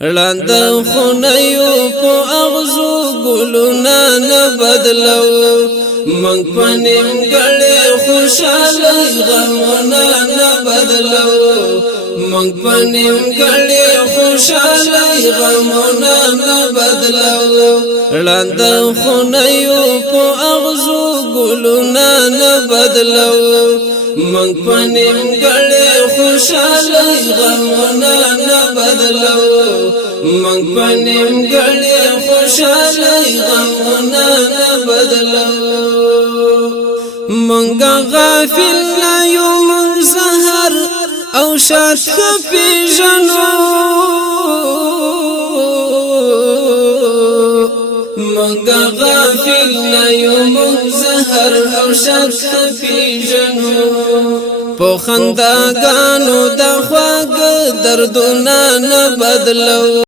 لاند خونیو په اغزو ګلونا نه بدلو من پنیم ګړې خوشاله غمونا نه بدلو من پنیم ګړې خوشاله غمونا نه بدلو لاند خونیو په اغزو ګلونا نه بدلو من پنیم ګړې خوشاله غمونا نه بدلو من پنیم ګړې خوشاله غمونا نه بدلو منګه غافل نه یو من سحر او شات پیژنو منګه غافل نه یو من سحر او شات پیژنو په خنداګانو د خواږه دردونه نه بدلو